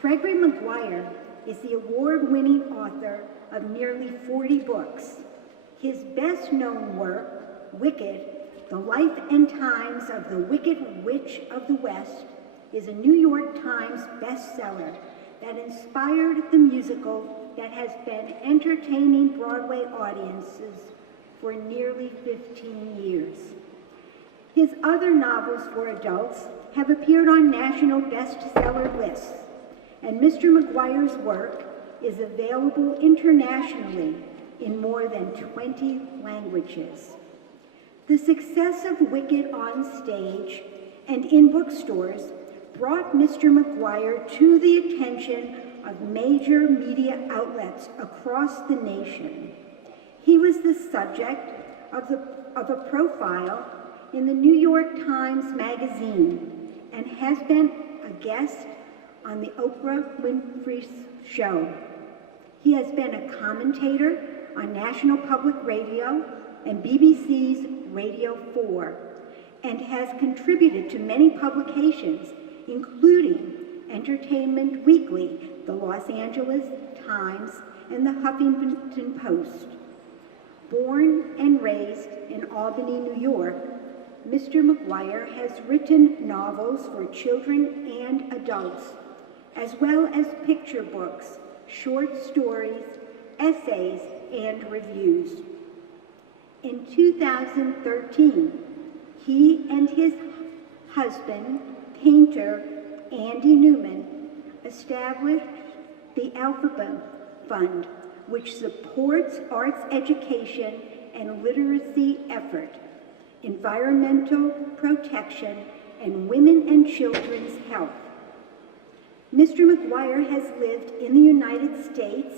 Gregory Maguire is the award-winning author of nearly 40 books. His best-known work, Wicked, The Life and Times of the Wicked Witch of the West, is a New York Times bestseller that inspired the musical that has been entertaining Broadway audiences for nearly 15 years. His other novels for adults have appeared on national bestseller lists, and Mr. Maguire's work is available internationally in more than 20 languages. The success of Wicked on stage and in bookstores brought Mr. Maguire to the attention of major media outlets across the nation. He was the subject of a profile in the New York Times Magazine and has been a guest on the Oprah Winfrey Show. He has been a commentator on National Public Radio and BBC's Radio 4, and has contributed to many publications, including Entertainment Weekly, the Los Angeles Times, and the Huffington Post. Born and raised in Albany, New York, Mr. Maguire has written novels for children and adults, as well as picture books, short stories, essays, and reviews. In 2013, he and his husband, painter Andy Newman, established the Alphabet Fund, which supports arts education and literacy effort, environmental protection, and women and children's health. Mr. Maguire has lived in the United States,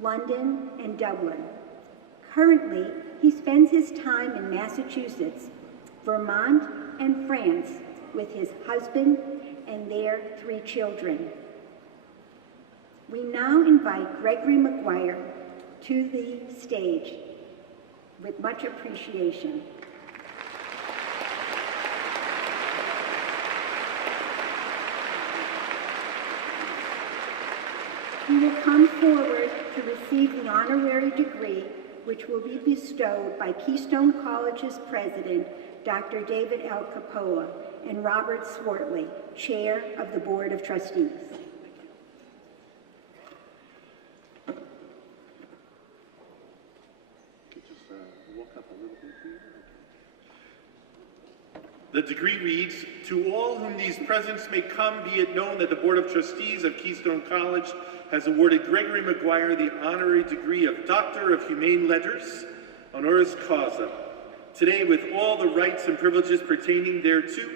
London, and Dublin. Currently, he spends his time in Massachusetts, Vermont, and France with his husband and their 3 children. We now invite Gregory Maguire to the stage with much appreciation. He will come forward to receive the honorary degree, which will be bestowed by Keystone College's president, Dr. David L. Coppola, and Robert Swartley, chair of the Board of Trustees. The degree reads, "To all whom these presents may come, be it known that the Board of Trustees of Keystone College has awarded Gregory Maguire the honorary degree of Doctor of Humane Letters, honoris causa, today with all the rights and privileges pertaining thereto,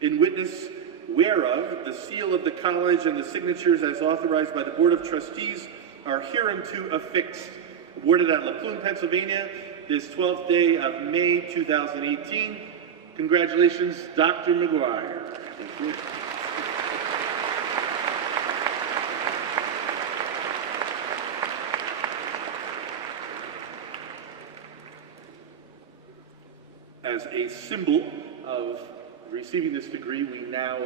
in witness whereof the seal of the college and the signatures as authorized by the Board of Trustees are hereunto affixed." Awarded at La Plume, Pennsylvania, this 12th day of May 2018. Congratulations, Dr. Maguire. Thank you. As a symbol of receiving this degree, we now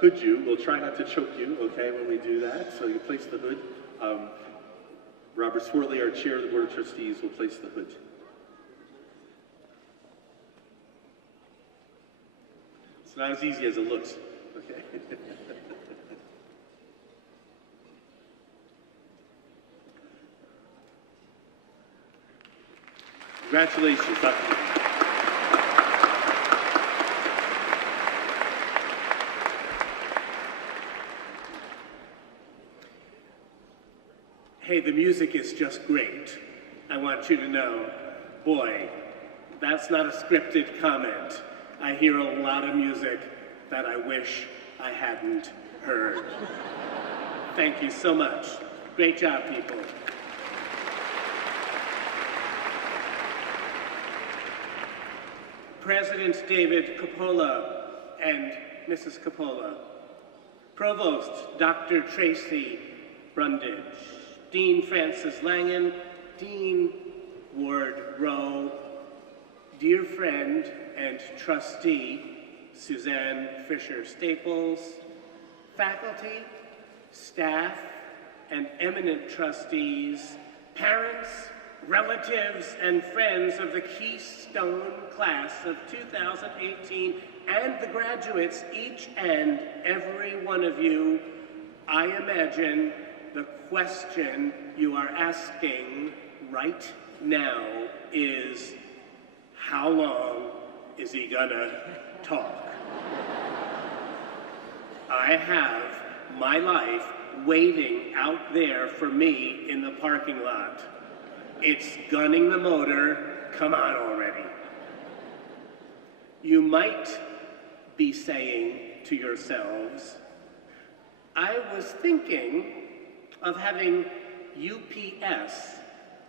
hood you. We'll try not to choke you, okay, when we do that. So you place the hood. Robert Swartley, our chair of the Board of Trustees, will place the hood. It's not as easy as it looks, okay? Congratulations, Dr. Hey, the music is just great. I want you to know, boy, that's not a scripted comment. I hear a lot of music that I wish I hadn't heard. Thank you so much. Great job, people. President David Coppola and Mrs. Coppola, Provost Dr. Tracy Brundage, Dean Francis Langan, Dean Ward Rowe, dear friend and trustee Suzanne Fisher-Staples, faculty, staff and eminent trustees, parents, relatives, and friends of the Keystone class of 2018, and the graduates, each and every one of you, I imagine the question you are asking right now is, how long is he gonna talk? I have my life waiting out there for me in the parking lot. It's gunning the motor. Come on already. You might be saying to yourselves, I was thinking of having UPS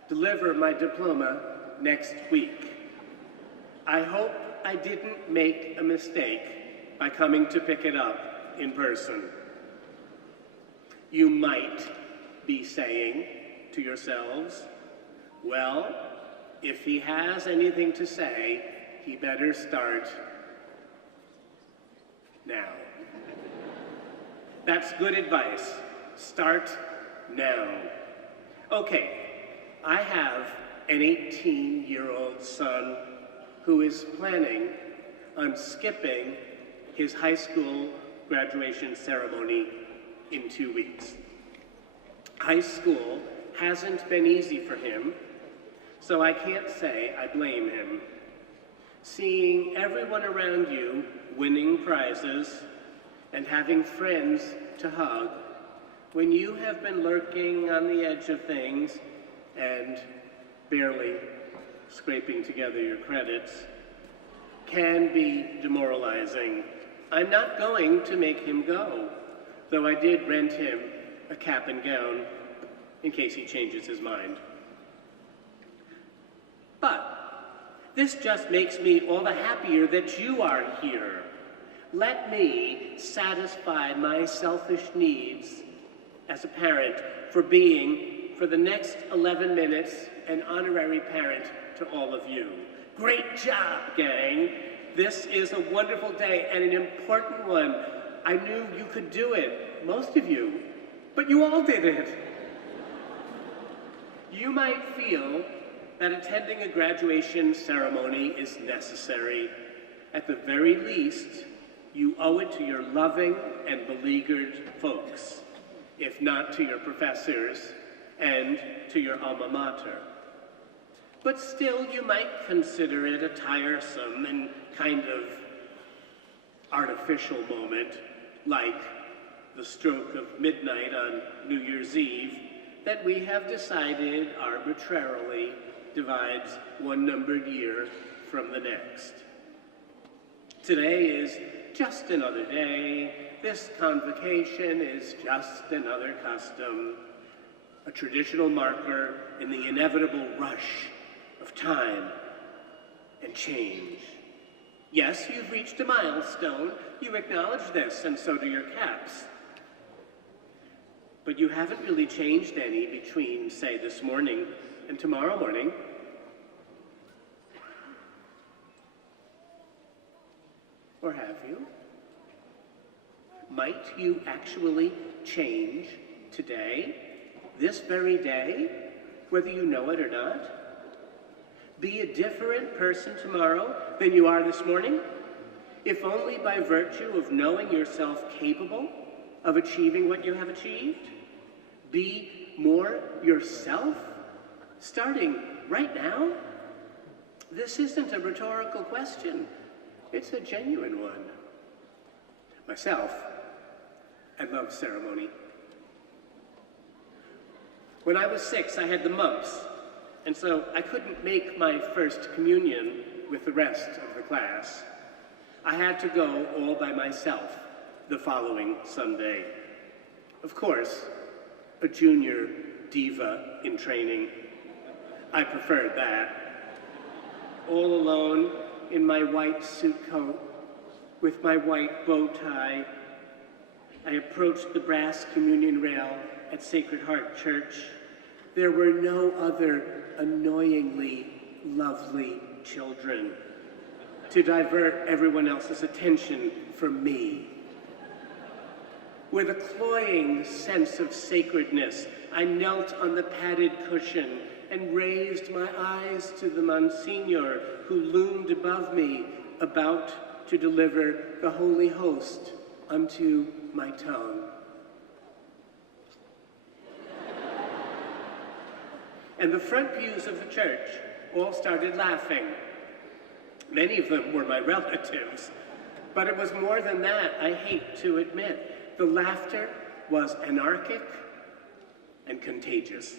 deliver my diploma next week. I hope I didn't make a mistake by coming to pick it up in person. You might be saying to yourselves, well, if he has anything to say, he better start now. That's good advice. Start now. Okay, I have an 18-year-old son who is planning on skipping his high school graduation ceremony in 2 weeks. High school hasn't been easy for him, so I can't say I blame him. Seeing everyone around you winning prizes and having friends to hug when you have been lurking on the edge of things and barely scraping together your credits can be demoralizing. I'm not going to make him go, though I did rent him a cap and gown in case he changes his mind. But this just makes me all the happier that you are here. Let me satisfy my selfish needs as a parent for being, for the next 11 minutes, an honorary parent to all of you. Great job, gang. This is a wonderful day and an important one. I knew you could do it, most of you, but you all did it. You might feel that attending a graduation ceremony is necessary. At the very least, you owe it to your loving and beleaguered folks, if not to your professors and to your alma mater. But still, you might consider it a tiresome and kind of artificial moment, like the stroke of midnight on New Year's Eve, that we have decided arbitrarily divides one numbered year from the next. Today is just another day. This convocation is just another custom, a traditional marker in the inevitable rush of time and change. Yes, you've reached a milestone. You acknowledge this, and so do your caps. But you haven't really changed any between, say, this morning and tomorrow morning. Or have you? Might you actually change today, this very day, whether you know it or not? Be a different person tomorrow than you are this morning, if only by virtue of knowing yourself capable of achieving what you have achieved? Be more yourself, starting right now? This isn't a rhetorical question. It's a genuine one. Myself, I love ceremony. When I was 6, I had the mumps, and so I couldn't make my first communion with the rest of the class. I had to go all by myself the following Sunday. Of course, a junior diva in training. I preferred that. All alone in my white suit coat, with my white bow tie, I approached the brass communion rail at Sacred Heart Church. There were no other annoyingly lovely children to divert everyone else's attention from me. With a cloying sense of sacredness, I knelt on the padded cushion and raised my eyes to the Monsignor who loomed above me, about to deliver the Holy Host unto my tongue. And the front pews of the church all started laughing. Many of them were my relatives, but it was more than that, I hate to admit. The laughter was anarchic and contagious.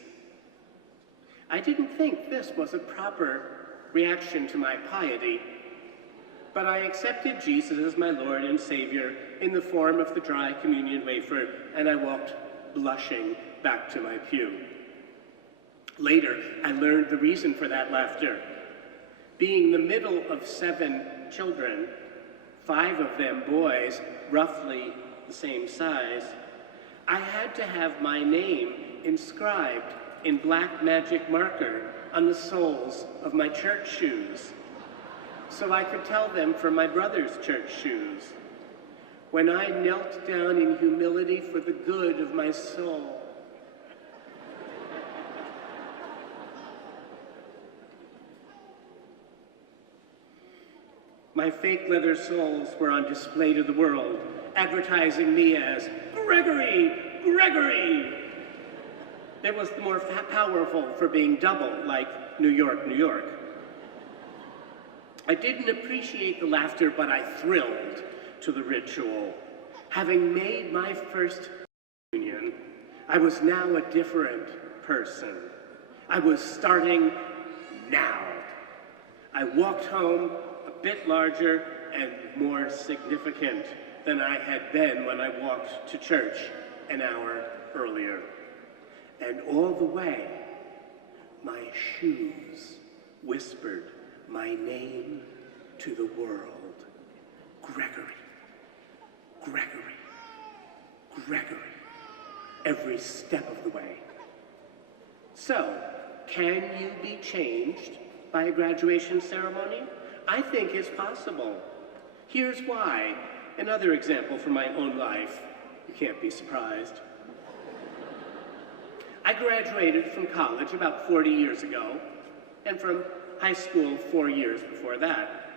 I didn't think this was a proper reaction to my piety, but I accepted Jesus as my Lord and Savior in the form of the dry communion wafer, and I walked blushing back to my pew. Later, I learned the reason for that laughter. Being the middle of 7 children, 5 of them boys, roughly the same size, I had to have my name inscribed in black magic marker on the soles of my church shoes, so I could tell them from my brother's church shoes. When I knelt down in humility for the good of my soul, my fake leather soles were on display to the world, advertising me as Gregory, Gregory. It was the more powerful for being double, like New York, New York. I didn't appreciate the laughter, but I thrilled to the ritual. Having made my first communion, I was now a different person. I was starting now. I walked home a bit larger and more significant than I had been when I walked to church an hour earlier. And all the way, my shoes whispered my name to the world. Gregory, Gregory, Gregory, every step of the way. So, can you be changed by a graduation ceremony? I think it's possible. Here's why. Another example from my own life. You can't be surprised. I graduated from college about 40 years ago, and from high school 4 years before that.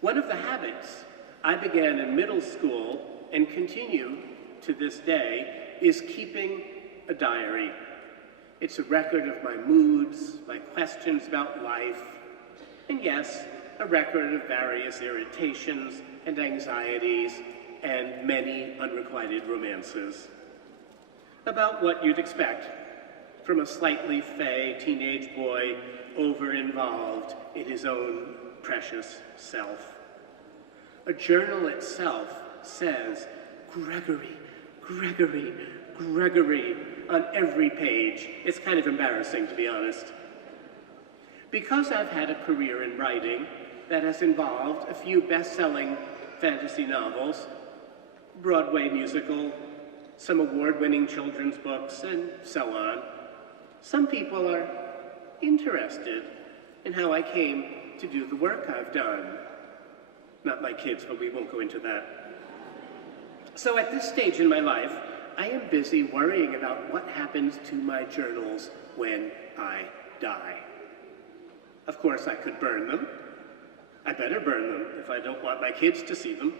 One of the habits I began in middle school and continue to this day is keeping a diary. It's a record of my moods, my questions about life, and yes, a record of various irritations and anxieties and many unrequited romances. About what you'd expect from a slightly fey teenage boy over-involved in his own precious self. A journal itself says, Gregory, Gregory, Gregory on every page. It's kind of embarrassing, to be honest. Because I've had a career in writing that has involved a few best-selling fantasy novels, Broadway musical, some award-winning children's books, and so on, some people are interested in how I came to do the work I've done. Not my kids, but we won't go into that. So at this stage in my life, I am busy worrying about what happens to my journals when I die. Of course, I could burn them. I better burn them if I don't want my kids to see them.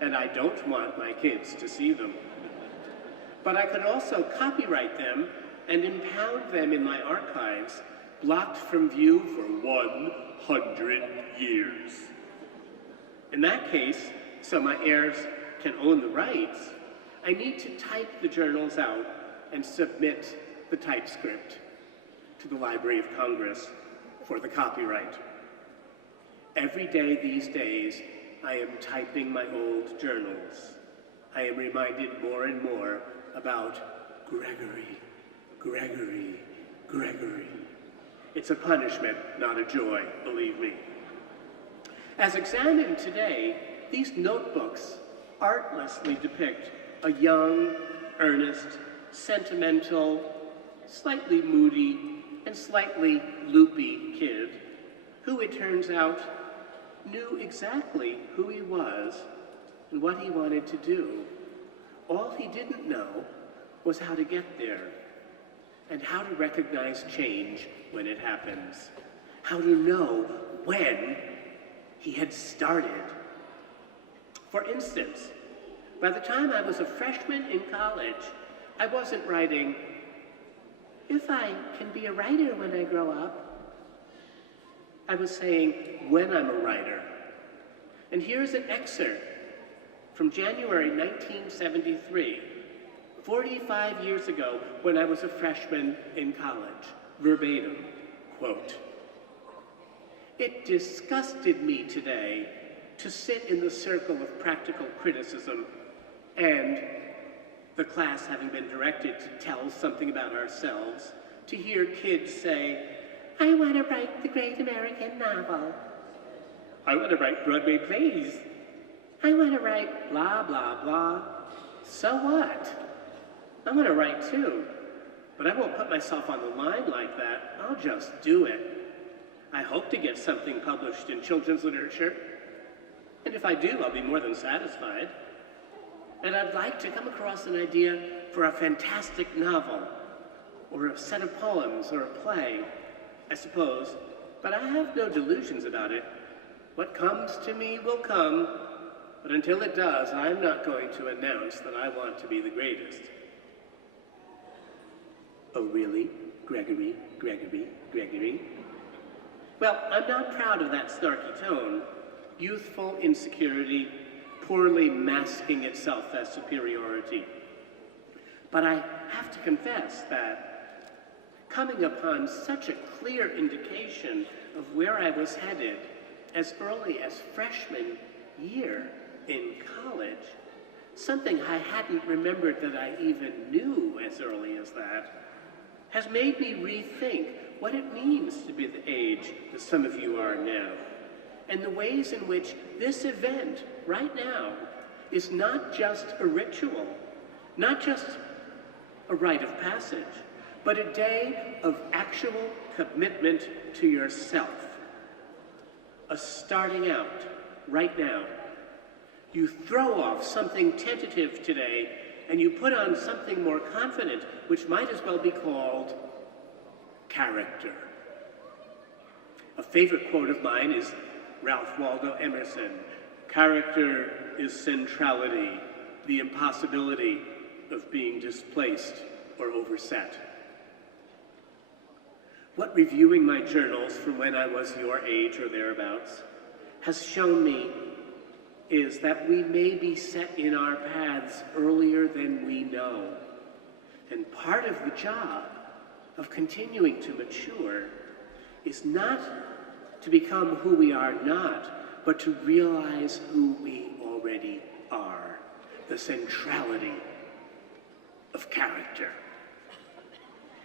And I don't want my kids to see them. But I could also copyright them and impound them in my archives, blocked from view for 100 years. In that case, so my heirs can own the rights, I need to type the journals out and submit the typescript to the Library of Congress for the copyright. Every day these days, I am typing my old journals. I am reminded more and more about Gregory, Gregory, Gregory. It's a punishment, not a joy, believe me. As examined today, these notebooks artlessly depict a young, earnest, sentimental, slightly moody, and slightly loopy kid who, it turns out, knew exactly who he was and what he wanted to do All he didn't know was how to get there, and how to recognize change when it happens, how to know when he had started. For instance, by the time I was a freshman in college, I wasn't writing, "If I can be a writer when I grow up." I was saying, "When I'm a writer." And here's an excerpt from January 1973, 45 years ago, when I was a freshman in college, verbatim, quote, "It disgusted me today to sit in the circle of practical criticism and, the class having been directed to tell something about ourselves, to hear kids say, 'I want to write the great American novel. I want to write Broadway plays. I want to write blah, blah, blah.' So what? I want to write too, but I won't put myself on the line like that. I'll just do it. I hope to get something published in children's literature, and if I do, I'll be more than satisfied. And I'd like to come across an idea for a fantastic novel, or a set of poems, or a play, I suppose, but I have no delusions about it. What comes to me will come, but until it does, I'm not going to announce that I want to be the greatest." Oh, really? Gregory, Gregory, Gregory? Well, I'm not proud of that snarky tone, youthful insecurity, poorly masking itself as superiority. But I have to confess that coming upon such a clear indication of where I was headed as early as freshman year in college, something I hadn't remembered that I even knew as early as that, has made me rethink what it means to be the age that some of you are now, and the ways in which this event right now is not just a ritual, not just a rite of passage, but a day of actual commitment to yourself. A starting out right now. You throw off something tentative today and you put on something more confident, which might as well be called character. A favorite quote of mine is Ralph Waldo Emerson. Character is centrality, the impossibility of being displaced or overset. What reviewing my journals from when I was your age or thereabouts has shown me is that we may be set in our paths earlier than we know. And part of the job of continuing to mature is not to become who we are not, but to realize who we already are, the centrality of character.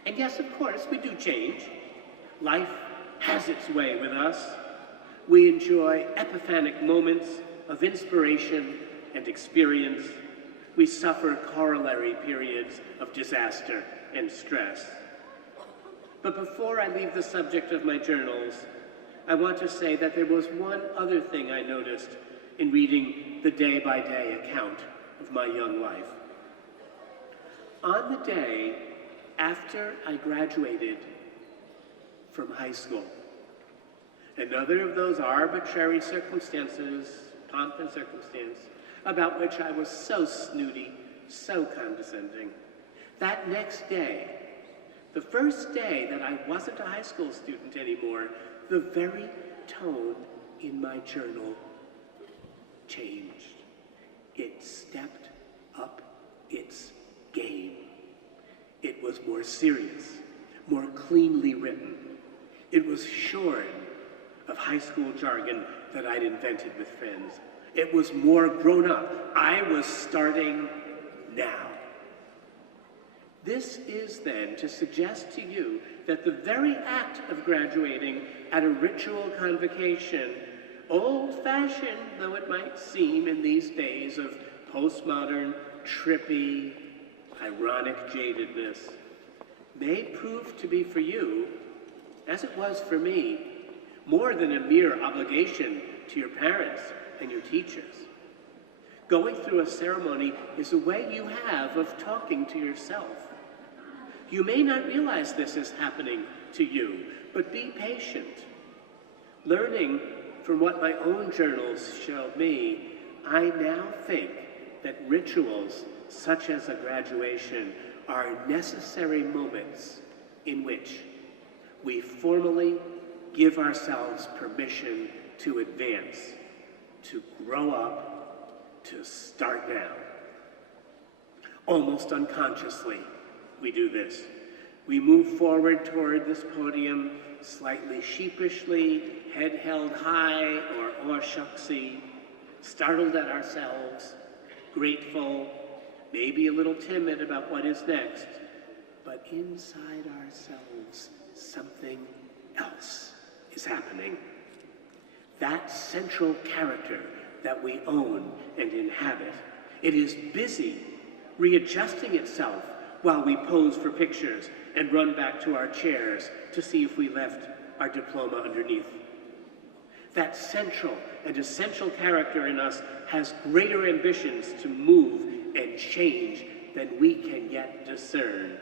And yes, of course, we do change. Life has its way with us. We enjoy epiphanic moments of inspiration and experience. We suffer corollary periods of disaster and stress. But before I leave the subject of my journals, I want to say that there was one other thing I noticed in reading the day-by-day account of my young life. On the day after I graduated from high school, another of those arbitrary circumstances, pomp and circumstance, about which I was so snooty, so condescending. That next day, the first day that I wasn't a high school student anymore, the very tone in my journal changed. It stepped up its game. It was more serious, more cleanly written. It was shorn of high school jargon that I'd invented with friends. It was more grown up. I was starting now. This is then to suggest to you that the very act of graduating at a ritual convocation, old-fashioned though it might seem in these days of postmodern, trippy, ironic jadedness, may prove to be for you, as it was for me, more than a mere obligation to your parents and your teachers. Going through a ceremony is a way you have of talking to yourself. You may not realize this is happening to you, but be patient. Learning from what my own journals showed me, I now think that rituals such as a graduation are necessary moments in which we formally give ourselves permission to advance, to grow up, to start now. Almost unconsciously, we do this. We move forward toward this podium slightly sheepishly, head held high or awe-shucksy, startled at ourselves, grateful, maybe a little timid about what is next, but inside ourselves, something else is happening. That central character that we own and inhabit, it is busy readjusting itself while we pose for pictures and run back to our chairs to see if we left our diploma underneath. That central and essential character in us has greater ambitions to move and change than we can yet discern.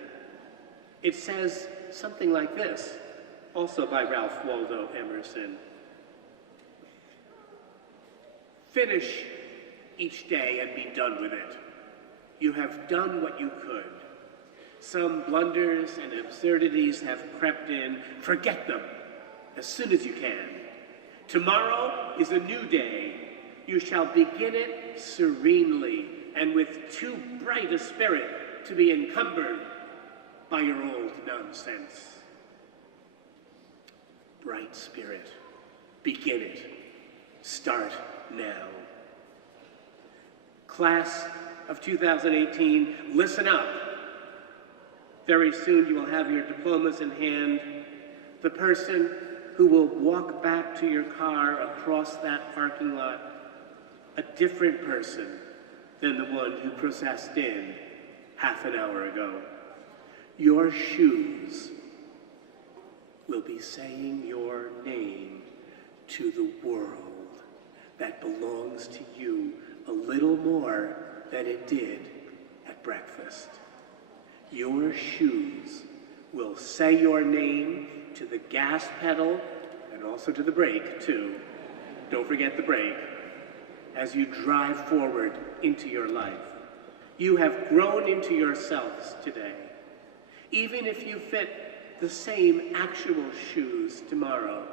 It says something like this, also by Ralph Waldo Emerson. Finish each day and be done with it. You have done what you could. Some blunders and absurdities have crept in. Forget them as soon as you can. Tomorrow is a new day. You shall begin it serenely and with too bright a spirit to be encumbered by your old nonsense. Bright spirit, begin it. Start now. Class of 2018, listen up. Very soon you will have your diplomas in hand. The person who will walk back to your car across that parking lot, a different person than the one who processed in half an hour ago. Your shoes will be saying your name to the world that belongs to you a little more than it did at breakfast. Your shoes will say your name to the gas pedal and also to the brake, too. Don't forget the brake. As you drive forward into your life, you have grown into yourselves today. Even if you fit the same actual shoes tomorrow,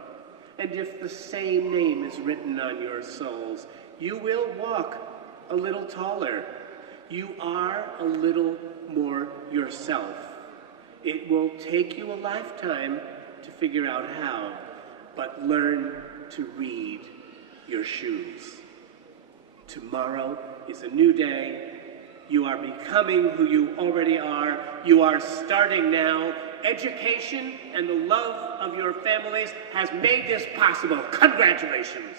and if the same name is written on your soles, you will walk a little taller. You are a little more yourself. It will take you a lifetime to figure out how, but learn to read your shoes. Tomorrow is a new day. You are becoming who you already are. You are starting now. Education and the love of your families has made this possible. Congratulations.